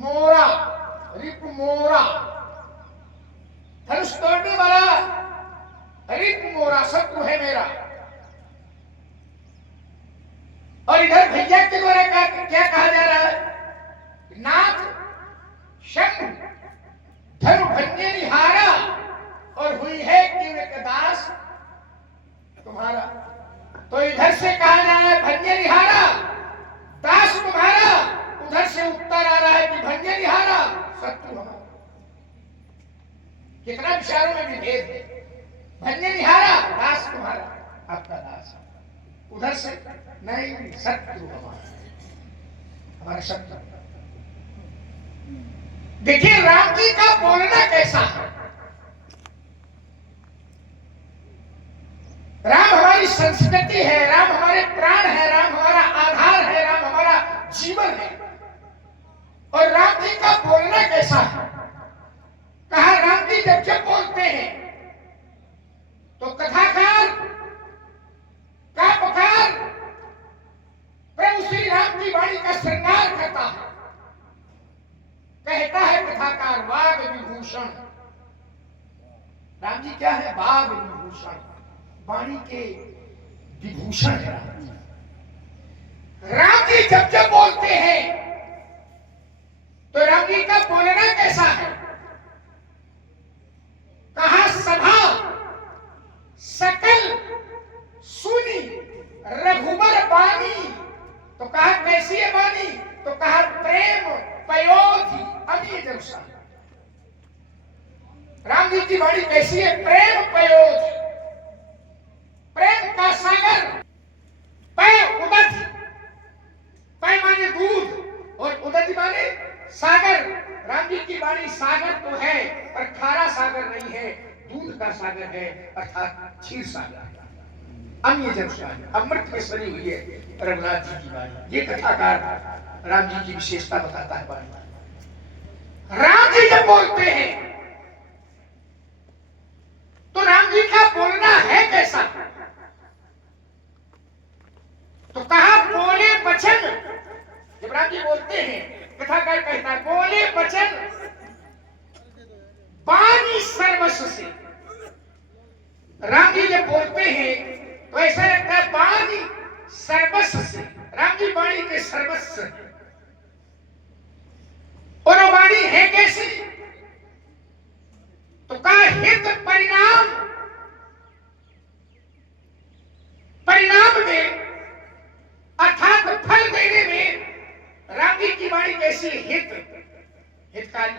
मोरा, रिप मोरा, धनुष तोड़ने वाला रिप मोरा शत्रु है मेरा। और इधर भैया के द्वारा क्या कहा जा रहा है? नाथ शंभ धनु भंजे निहारा और हुई है कि दास तुम्हारा। तो इधर से कहा जा रहा है भंजे निहारा दास तुम्हारा, उधर से उत्तर आ रहा है कि भंजे निहारा शत्रु हमारा। कितना विचारों में विभेद है। भंजे निहारा दास तुम्हारा, आपका दास। उधर से नहीं, शत्रु हमारा, हमारा शत्रु। देखिए राम जी का बोलना कैसा है। राम हमारी संस्कृति है, राम हमारे प्राण है, राम हमारा आधार है, राम हमारा जीवन है। और राम जी का बोलना कैसा है? कहा राम जी जब जब बोलते हैं तो कथाकार का पुकार प्रभु श्री राम की वाणी का श्रृंगार करता है। कहता है कथाकार वाग विभूषण। राम जी क्या है? वाग विभूषण, वाणी के विभूषण है राम जी। राम जी जब जब बोलते हैं तो राम जी का बोलना कैसा है? कहा सभा सकल सुनी रघुबर बानी। तो कहा कैसी है बानी? तो कहा प्रेम पयोधि अभी जरुसा। राम जी की वाणी कैसी है? प्रेम पयोधि, प्रेम का सागर। पय उदधि, पय माने दूध और उदधि माने सागर। राम जी की वाणी सागर तो है पर खारा सागर नहीं है, दूध का सागर है, अर्थात क्षीर सागर। अम्य जरुसा, अमृत में सरी हुई है रघुनाथ जी की वाणी। ये कथाकार राम जी की विशेषता बताता है वाणी। राम जी जब बोलते हैं तो राम जी का बोलना है कैसा? तो कहा बोले वचन। जब राम जी बोलते हैं कथाकार कहता है बोले वचन वाणी सर्वस्व से। राम जी जब बोलते हैं तो ऐसा लगता है वाणी सर्वस्व से। राम जी वाणी के सर्वस्व है। और वो वाणी है कैसी? तो कहा हित परिणाम, परिणाम में अर्थात फल देने में राम जी की वाणी कैसी? हितकारी।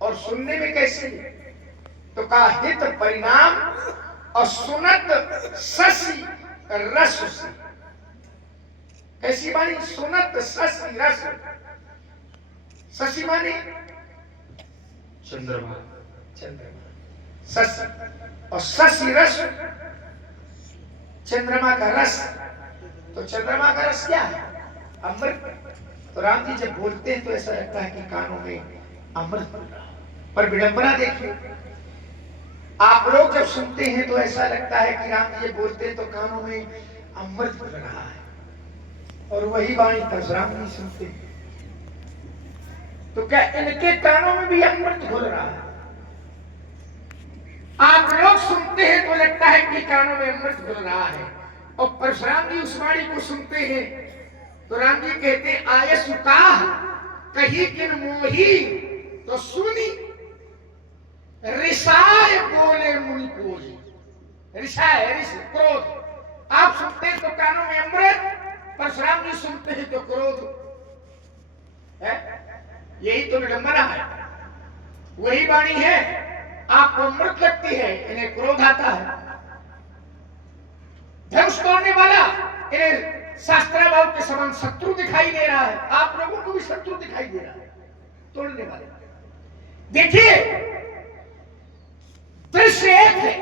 और सुनने में कैसी? तो कहा हित परिणाम और सुनत शशि रस से। कैसी वाणी? सुनत शशि रस। शशि माने चंद्रमा, चंद्रमा, शशि और शशि रस, चंद्रमा का रस। तो चंद्रमा का रस क्या है? अमृत। तो राम जी जब बोलते हैं तो ऐसा लगता है कि कानों में अमृत बोल रहा है। पर विडंबना देखिए, आप लोग जब सुनते हैं तो ऐसा लगता है कि राम जी बोलते हैं तो कानों में अमृत बोल रहा है, और वही वाणी परशुराम जी सुनते हैं तो क्या इनके कानों में भी अमृत घुल रहा है? आप लोग सुनते हैं तो लगता है कि कानों में अमृत घुल रहा है, और परशुराम जी उस वाणी को सुनते हैं तो राम जी कहते हैं आयसु काह कही किन मोही तो सुनी ऋषाय बोले मुनि कोई। ऋषाय ऋष क्रोध। आप सुनते हैं तो कानों में अमृत, परशुराम जी सुनते हैं तो क्रोध है। यही तो विडंबना है। वही वाणी है, आपको अमृत लगती है, इन्हें क्रोध आता है। धनुष तोड़ने वाला इन्हें शास्त्राभाव के समान शत्रु दिखाई दे रहा है। आप लोगों को भी शत्रु दिखाई दे रहा है तोड़ने वाले। देखिए दृश्य एक है,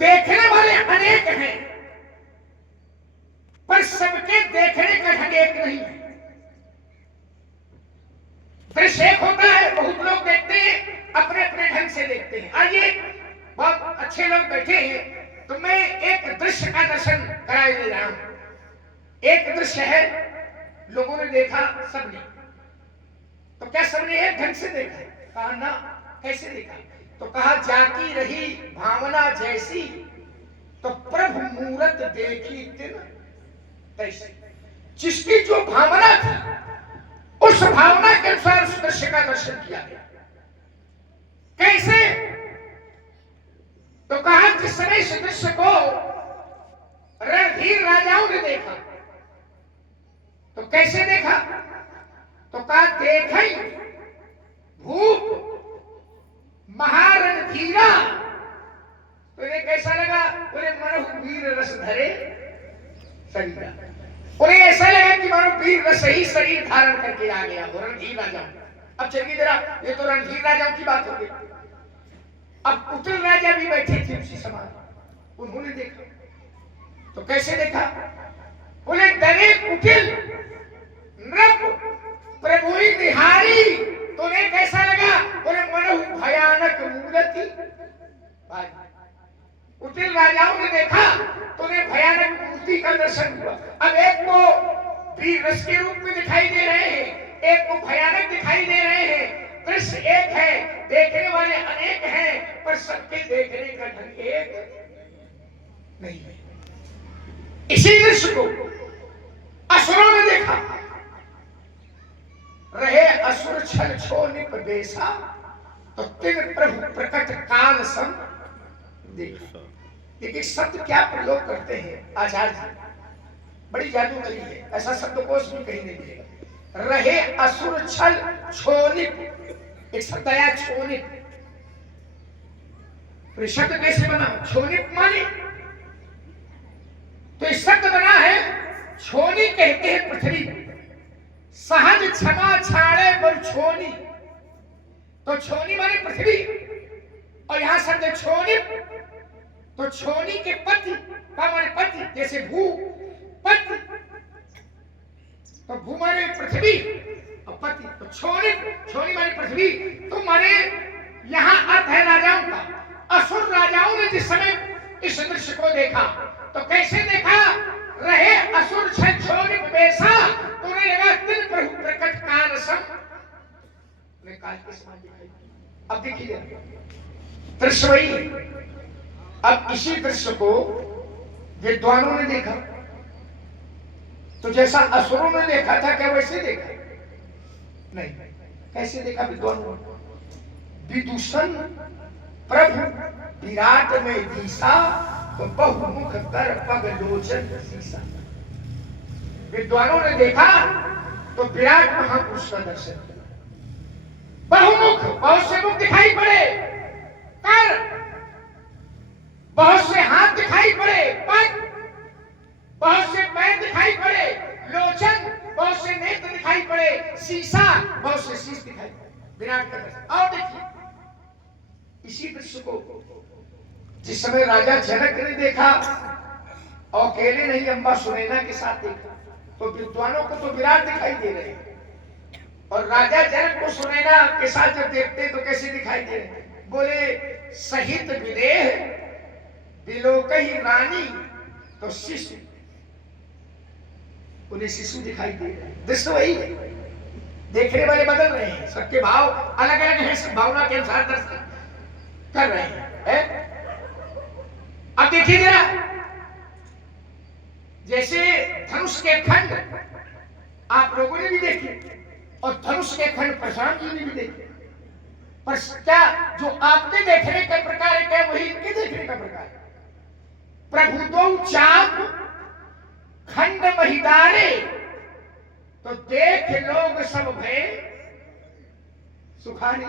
देखने वाले अनेक हैं, पर सबके देखने का ढंग एक नहीं है। दृश्य एक होता है, बहुत लोग देखते हैं, अपने अपने ढंग से देखते हैं। आइए, बहुत अच्छे लोग बैठे हैं तो मैं एक दृश्य का दर्शन कराए दे रहा हूं। एक दृश्य है लोगों ने देखा, सबने। तो क्या सबने एक ढंग से देखा? कहा ना। कैसे देखा? तो कहा जाकी रही भावना जैसी, तो प्रभु मूरत देखी तिन तैसी। जिसकी जो भावना थी उस भावना के अनुसार उस दृश्य का दर्शन किया गया। कैसे? तो कहा जिस समय इस दृश्य को रणधीर राजाओं ने देखा। तो कैसे देखा? तो कहा देखई भूप महारणधीरा। तो इन्हें कैसा लगा? बोले मानो वीर रस धरे शरीर। उन्हें ऐसा लगा कि मानो वीर रस ही शरीर धारण करके आ गया हो रणधीर राजाओं। अब चलिए जरा, ये तो रणधीर राजाओं की बात हो गई। अब कुटिल राजा भी बैठे थे उसी समय, उन्होंने देखा। तो कैसे देखा? बोले डरे कुटिल नृप प्रभु निहारी। तो उन्हें कैसा लगा? बोले मनहु भयानक मूर्ति। कुटिल राजाओं ने देखा तो उन्हें भयानक मूर्ति का दर्शन हुआ। अब एक को वीर रस के रूप में दिखाई दे रहे हैं, एक को भयानक दिखाई दे रहे हैं। दृश्य एक है, देखने वाले अनेक हैं, पर सबके देखने का ढंग एक नहीं है। इसी दृश्य को असुरों ने देखा। रहे असुर छल छो निप बेसा, तो तिन प्रभु प्रकट काल सम देखा। देखिए शब्द क्या प्रयोग करते हैं आचार्य जी, बड़ी जादूगरी है। ऐसा शब्दकोश भी कहीं नहीं मिलेगा। रहे असुर छल छोनिप, एक शब्द आया छोनिप। तो शब्द कैसे बना? छोनिप माने तो इस शब्द बना है, छोनी कहते हैं पृथ्वी। सहज क्षमा छाड़े बर छोनी, तो छोनी माने पृथ्वी। और यहां शब्द छोनी, तो छोनी के पति का माने पति, जैसे भू पति, तो भू माने पृथ्वी और पति, तो छोनी, छोनी माने पृथ्वी। तो माने यहां अर्थ है राजाओं का। असुर राजाओं ने जिस समय इस दृश्य को देखा तो कैसे देखा? रहे असुर छल छोनी बेसा, तो उन्हें लगा तिन प्रभु प्रकट काल सम काल के समान दिखाई। अब देखिए दृश्य वही। अब इसी दृश्य को विद्वानों ने देखा, तो जैसा असुरों ने देखा था क्या वैसे देखा? नहीं। कैसे देखा विद्वानों? विदूषण प्रभु विराट में दिशा, तो बहुमुख कर पग लोचन शीशा। विद्वानों ने देखा तो विराट महापुरुष का दर्शन। बहुमुख, बहुत से मुख दिखाई पड़े, कर बहुत से हाथ दिखाई पड़े, पग बहुत से पैर दिखाई पड़े, लोचन बहुत से नेत्र दिखाई पड़े, शीशा बहुत से शीश दिखाई पड़े। विराट का दर्शन। और देखिए इसी दृश्य को जिस समय राजा जनक ने देखा, और अकेले नहीं अम्बा सुनैना के साथ देखा, तो विद्वानों को तो विराट दिखाई दे रहे हैं, और राजा जनक को सुनैना के साथ जब देखते तो कैसे दिखाई दे रहे? बोले सहित विदेह बिलोकही रानी, तो शिशु, उन्हें शिशु दिखाई दे रहे हैं। दृश्य वही है, देखने वाले बदल रहे हैं, सबके भाव अलग अलग हैं, सब भावना के अनुसार दर्शन कर रहे हैं। अब देखिए जरा, जैसे धनुष के खंड आप लोगों ने भी देखे, और धनुष के खंड प्रशांत जी ने भी देखे, पर क्या जो आपके देखने का प्रकार है क्या वही इनके देखने का प्रकार है? प्रभु दो चाप खंड महिदारे, तो देख लोग सब भय सुखारे।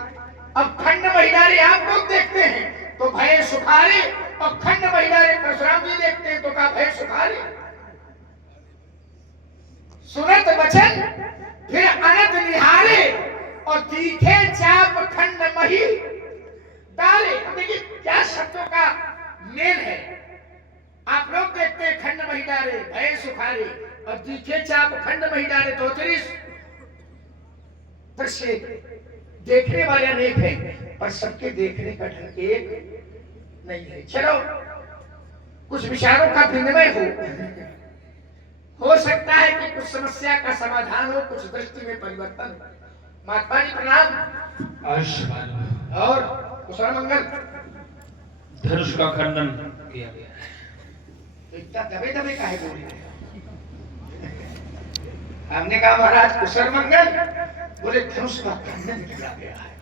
अब खंड महिदारे आप लोग देखते हैं तो भय सुखारे, और खंड महिदारे परशुराम जी देखते हैं तो का भय सुखारे। सुनत वचन फिर अनंत निहारे, और तीखे चाप खंड मही डाले। देखिए क्या शब्दों का मेल है। आप लोग देखते हैं खंड मही डाले भय सुखारे, और तीखे चाप खंड मही डाले, तो दृश्य देखने वाले अनेक हैं, पर सबके देखने का ढंग एक नहीं है। चलो कुछ विचारों का विनिमय हो सकता है कि कुछ समस्या का समाधान हो, कुछ दृष्टि में परिवर्तन हो। महात्मा जी प्रणाम। आयुष्मान और कुशल मंगल। धनुष का खंडन किया गया। इतना दबे दबे काहे बोल रहे हैं? हमने कहा महाराज कुशल मंगल, बोले धनुष का खंडन किया गया है।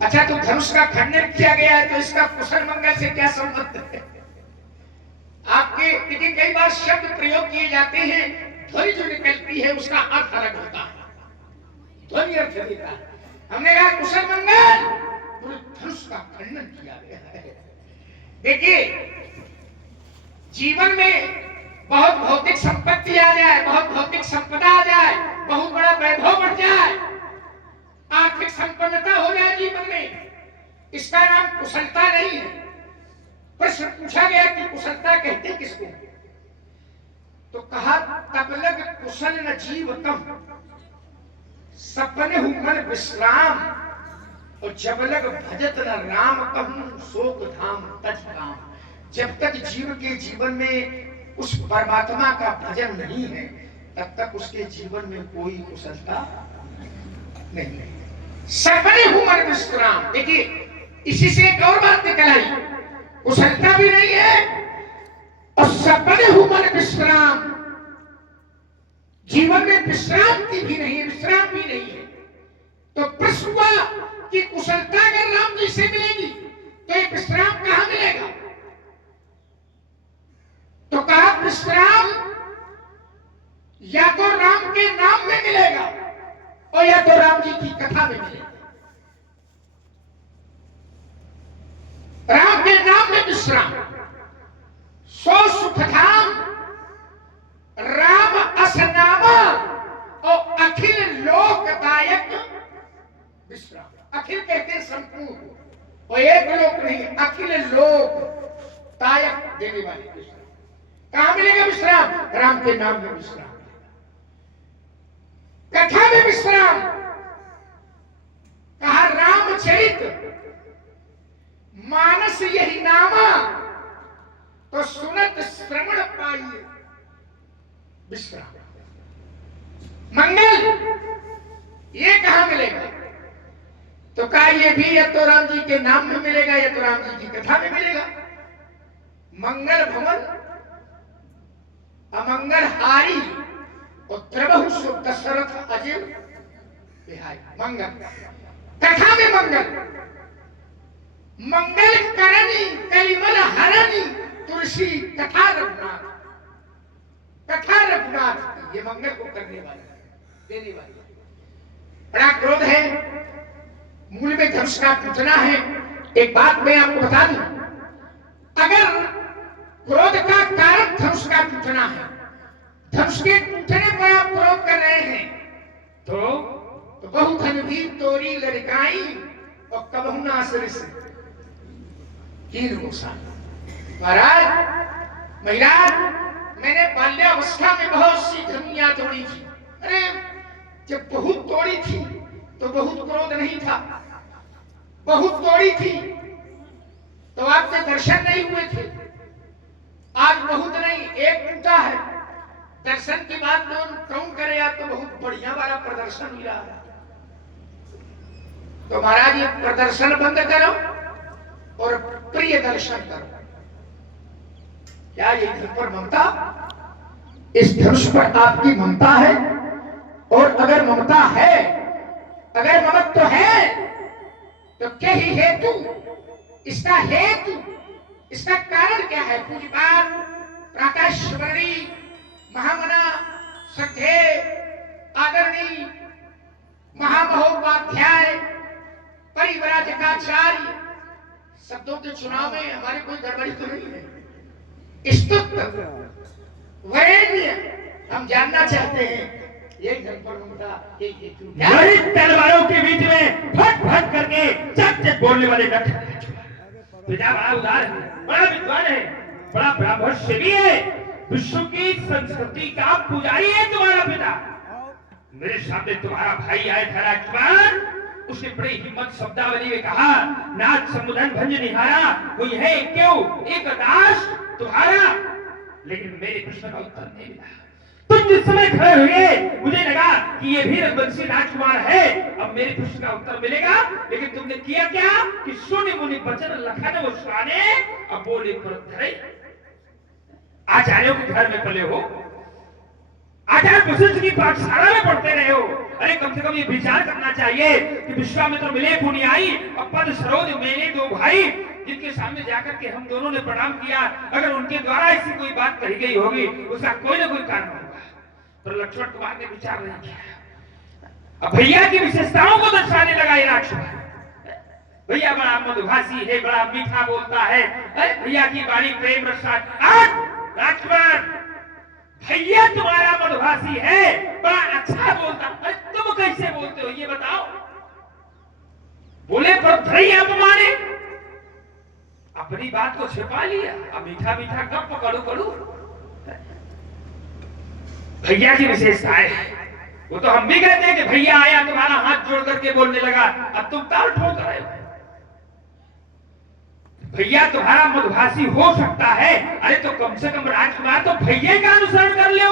अच्छा, तो धनुष का खंडन किया गया है तो इसका कुशल मंगल से क्या संबंध है? आपके देखिए कई बार शब्द प्रयोग किए जाते हैं, ध्वनि जो निकलती है उसका अर्थ अलग होता है, ध्वनि अर्थ देता है। हमने कहा कुशल मंगल, बोले धनुष का खंडन किया गया है। देखिए जीवन में बहुत भौतिक संपत्ति आ जाए, बहुत भौतिक संपदा आ जाए, बहुत बड़ा वैभव बढ़ जाए, आर्थिक संपन्नता हो जाए जीवन में, इसका नाम कुशलता नहीं है। प्रश्न पूछा गया कि कुशलता कहते किसको? तो कहा तब लग कुशल न जीवतम, सपने मन विश्राम, और जब लग भजत न राम कहूं शोक धाम तज काम। जब तक जीव के जीवन में उस परमात्मा का भजन नहीं है, तब तक उसके जीवन में कोई कुशलता नहीं है। सपने मन विश्राम, देखिए इसी से एक और बात निकल आई, कुशलता भी नहीं है और सपने मन विश्राम, जीवन में विश्रांति भी नहीं है, विश्राम भी नहीं है। तो प्रश्न हुआ कि कुशलता अगर राम जी से मिलेगी तो ये विश्राम कहां मिलेगा? तो कहा विश्राम या तो राम के नाम में मिलेगा और या तो राम जी की कथा में मिलेगा। राम के नाम में विश्राम, सो सुखधाम राम असनामा और अखिल लोकदायक विश्राम। अखिल कहते हैं संपूर्ण, और एक लोक नहीं, अखिल लोकदायक देने वाले विश्राम। कहां मिलेगा विश्राम? राम के नाम में विश्राम, कथा में विश्राम। कहा रामचरित मानस यही नामा, तो सुनत श्रवण पाइए विश्राम। मंगल ये कहां मिलेगा? तो कहा ये भी या तो राम जी के नाम में मिलेगा या तो राम जी की कथा में मिलेगा। मंगल भवन अमंगल हारी और द्रवहु सो दशरथ अजिर बिहारी। मंगल कथा में मंगल, मंगल करणी कलिमल हरणी तुलसी कथा रघुनाथ, कथा रघुनाथ की, ये मंगल को करने वाले देने वाले। बड़ा क्रोध है, मूल में धनुष का टूटना है। एक बात मैं आपको बता दूं, अगर क्रोध का कारण धनुष का टूटना है, धनुष के टूटने पर आप क्रोध कर रहे हैं, तो बहु धन भी तोरी लड़काई और कबहू ना सरिस हीर नुकसान। महाराज महाराज, मैंने बाल्यावस्था में बहुत सी धनुइयां तोड़ी थी। अरे जब बहुत तोड़ी थी तो बहुत क्रोध नहीं था, बहुत तोड़ी थी तो आपके दर्शन नहीं हुए थे। आज बहुत नहीं, एक टूटा है, दर्शन की बात कौन करे, आप तो बहुत बढ़िया वाला प्रदर्शन हुआ है। तो महाराज ये प्रदर्शन बंद करो और प्रिय दर्शन करो। क्या ये धन पर ममता? इस धनुष पर आपकी ममता है? और अगर ममता है, अगर ममत्व है, तो क्या ही हेतु, इसका हेतु, इसका कारण क्या है? पूज्यपाद प्राकाश्वरी महामना श्रद्धे आदरणीय महामहोपाध्याय परिव्राजकाचार्य, शब्दों के चुनाव में हमारी कोई गड़बड़ी तो नहीं है। स्तुत्व वरेण्य हम जानना चाहते हैं, यही धन पर ममता, यही हेतु। तलवारों के बीच में फट फट करके चक चक बोलने वाले पिता बड़ा उदार है, बड़ा विद्वान है, बड़ा ब्राह्मण सेवी है, विश्व की संस्कृति का पुजारी है तुम्हारा पिता। मेरे सामने तुम्हारा भाई आया था राजकुमार, उसने बड़ी हिम्मत शब्दावली में कहा, नाथ समुदन भंज निहारा, कोई है क्यों एक दास तुम्हारा, लेकिन मेरे प्रश्न का उत्तर नहीं मिला। तुम जिस समय खड़े हुए मुझे लगा कि ये भी रघुवंशी राजकुमार है, अब मेरे प्रश्न का उत्तर मिलेगा। लेकिन तुमने किया क्या कि सुनि मुनि बचन लखन वो शाने, अब बोले पर धरे। आचार्यों के घर में पले हो, आचार्य वशिष्ठ की पाठशाला में पढ़ते रहे हो। अरे कम से कम ये विचार करना चाहिए कि विश्वामित्र मिले पुण्याई और पद सरोज मेले दो भाई, जिनके सामने जाकर के हम दोनों ने प्रणाम किया, अगर उनके द्वारा ऐसी कोई बात कही गई होगी उसका कोई ना कोई कारण होगा। तो लक्ष्मण कुमार ने विचार नहीं किया। अब भैया की विशेषताओं को दर्शाने लगा ये राजकुमार। भैया बड़ा मधुभाषी है, बड़ा मीठा बोलता है, भैया की वाणी प्रेम रसा। राजकुमार, भैया तुम्हारा मधुभाषी है, बड़ा अच्छा बोलता, तुम कैसे बोलते हो ये बताओ। बोले पर भैया अपमाने, अपनी बात को छिपा लिया। अब मीठा मीठा गप कड़ू कड़ू। भैया की विशेषताएं, वो तो हम भी कहते हैं कि भैया आया तुम्हारा हाथ जोड़ करके बोलने लगा, अब तुम ताल ठोक रहे हो। भैया तुम्हारा मधुभाषी हो सकता है, अरे तो कम से कम राजकुमार तो भैया का अनुसरण कर लो।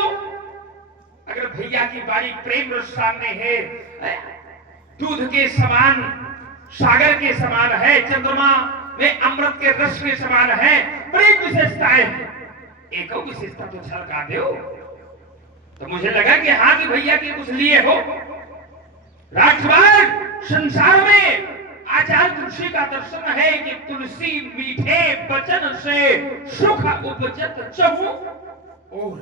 अगर भैया की बारी प्रेम रस सामने है, दूध के समान, सागर के समान है, चंद्रमा में अमृत के रस के समान है, बड़ी विशेषताएं हैं, एक विशेषता तो झलका दो। तो मुझे लगा कि हाँ कि भैया के कुछ लिए हो। राजकुमार, संसार में आचार्य तुलसी का दर्शन है कि तुलसी मीठे वचन से सुख उपजत चहु और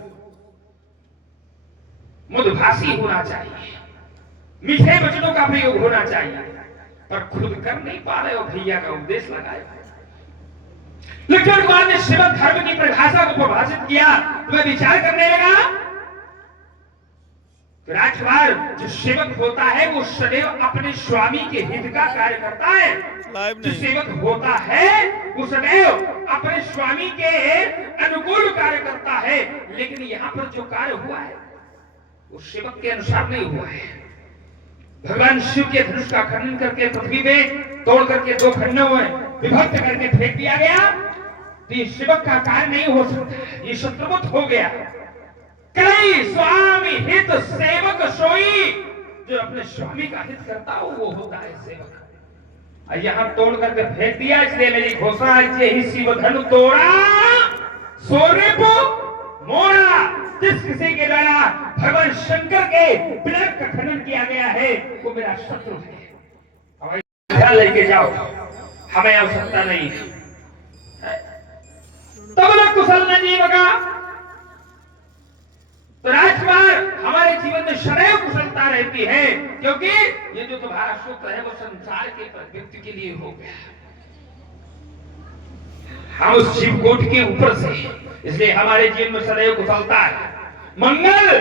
मधुभाषी होना चाहिए, मीठे वचनों का प्रयोग होना चाहिए, पर खुद कर नहीं पा रहे हो। भैया का उपदेश लगाए। लक्ष्मण कुमार ने सेवक धर्म की परिभाषा को परिभाषित किया, तो मैं विचार करने लगा। राजकुमार, जो सेवक होता है वो सदैव अपने स्वामी के हित का कार्य करता है। जो सेवक होता है वो सदैव अपने स्वामी के अनुकूल कार्य करता है। लेकिन यहाँ पर जो कार्य हुआ है वो सेवक के अनुसार नहीं हुआ है। भगवान शिव के धनुष का खंडन करके पृथ्वी में तोड़ करके दो खंडों में विभक्त करके फेंक दिया गया। तो ये सेवक का कार्य नहीं हो सकता, ये शत्रुवत हो गया। कई स्वामी हित सेवक सोई, जो अपने स्वामी का हित करता हो वो होता है सेवक। यहाँ तोड़ करके फेंक दिया, इसलिए मेरी घोषणा है, ही शिव धनु तोड़ा सोरेप मोड़ा। जिस किसी के द्वारा भगवान शंकर के पिलर का खनन किया गया है वो मेरा शत्रु है। ध्यान लेके जाओ, हमें आवश्यकता नहीं है। तब न कुशल न जीव का। तो राजकुमार, हमारे जीवन में सदैव कुशलता रहती है, क्योंकि ये जो तुम्हारा सुख है वो संसार के व्यक्ति के लिए हो गया। हम उस शिवकोट के ऊपर से, इसलिए हमारे जीवन में सदैव कुशलता है। मंगल,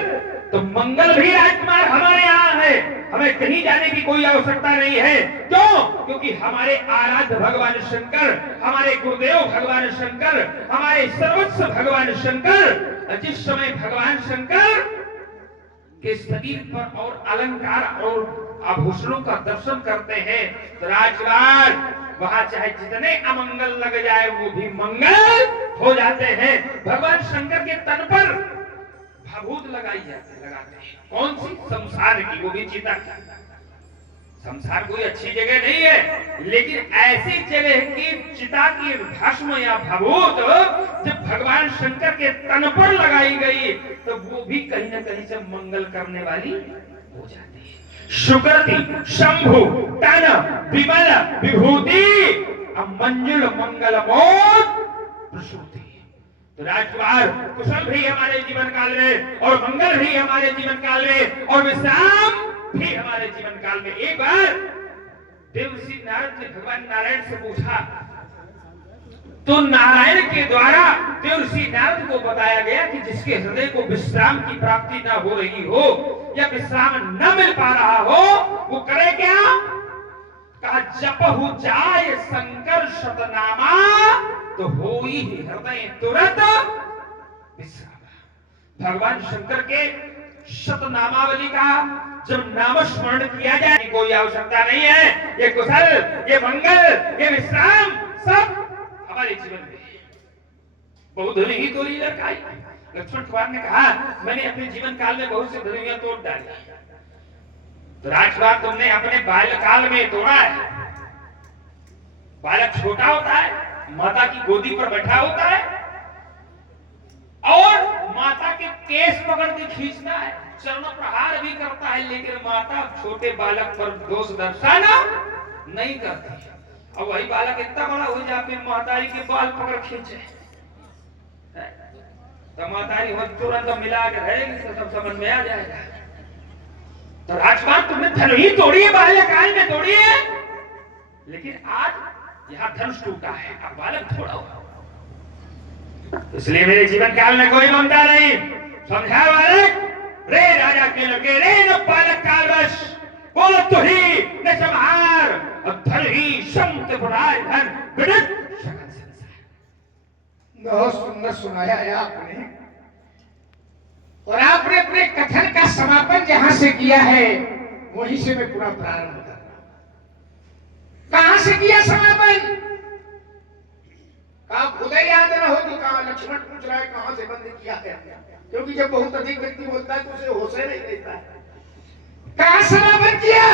तो मंगल भी राजकुमार हमारे यहाँ है, हमें कहीं जाने की कोई आवश्यकता नहीं है। क्यों? क्योंकि हमारे आराध्य भगवान शंकर, हमारे गुरुदेव भगवान शंकर, हमारे सर्वस्व भगवान शंकर, जिस समय भगवान शंकर के शरीर पर और अलंकार और आभूषणों का दर्शन करते हैं, तो राजकुमार वहां चाहे जितने अमंगल लग जाए वो भी मंगल हो जाते हैं। भगवान शंकर के तन पर भभूत लगाते हैं। कौन सी? संसार की, वो भी चिता की। संसार कोई अच्छी जगह नहीं है, लेकिन ऐसी जगह की चिता की भस्म या भभूत जब भगवान शंकर के तन पर लगाई गई तो वो भी कहीं ना कहीं से मंगल करने वाली हो जाती है। सुकृति शंभु तन विमल विभूति मंजुल मंगल मोद प्रसूति। तो राजकुमार, कुशल भी हमारे जीवन काल में और मंगल भी हमारे जीवन काल में और विश्राम भी हमारे जीवन काल में। एक बार देवर्षि नारद ने भगवान नारायण से पूछा, तो नारायण के द्वारा देवर्षि नारद को बताया गया कि जिसके हृदय को विश्राम की प्राप्ति न हो रही हो या विश्राम न मिल पा रहा हो वो करे क्या? कहा, जपहु जाय शंकर शतनामा तो होई हृदय तुरंत विश्राम। भगवान शंकर के शतनामावली का जब नाम स्मरण किया जाए, कोई आवश्यकता नहीं है। ये कुशल, ये मंगल, ये विश्राम सब हमारे जीवन में बहुत ही गोली लड़काई। लक्ष्मण कुमार ने कहा मैंने अपने जीवन काल में बहुत सी धनुइयां तोड़ डाली, तो राजकुमार तुमने अपने बाल्यकाल में तोड़ा है। बालक छोटा होता है, माता की गोदी पर बैठा होता है और माता के केस पकड़ के खींचता है, चरण प्रहार भी करता है, लेकिन माता छोटे बालक पर दोष दर्शाना नहीं करती। अब वही बालक इतना बड़ा हो जाए माताई के बाल पकड़ खींचे तो माताई हो तुरंत मिला के रहेगी तो सब समझ में आ जाएगा। तो राजकुमार तुमने धनुष ही तोड़ी है, बाल्यकाल में तोड़ी है, लेकिन आज यहाँ धनुष टूटा है, अब बालक थोड़ा हुआ, इसलिए मेरे जीवन काल में कोई ममता नहीं। समझा बालक? रे राजा के लड़के रे न बालक कालवश बोल तो ही न संहार अब धन ही संत बुराई धन विदित सकल संसार। बहुत सुंदर सुनाया है आपने, और आपने अपने कथन का समापन जहां से किया है वहीं से मैं पूरा प्रारंभ कर रहा हूं। कहां से किया समापन? कहा खुद ही याद न हो तो कहा लक्ष्मण पूछ रहा है कहां से बंद किया है, क्योंकि जब बहुत अधिक व्यक्ति बोलता है तो उसे होश नहीं रहता है। कहां समापन किया?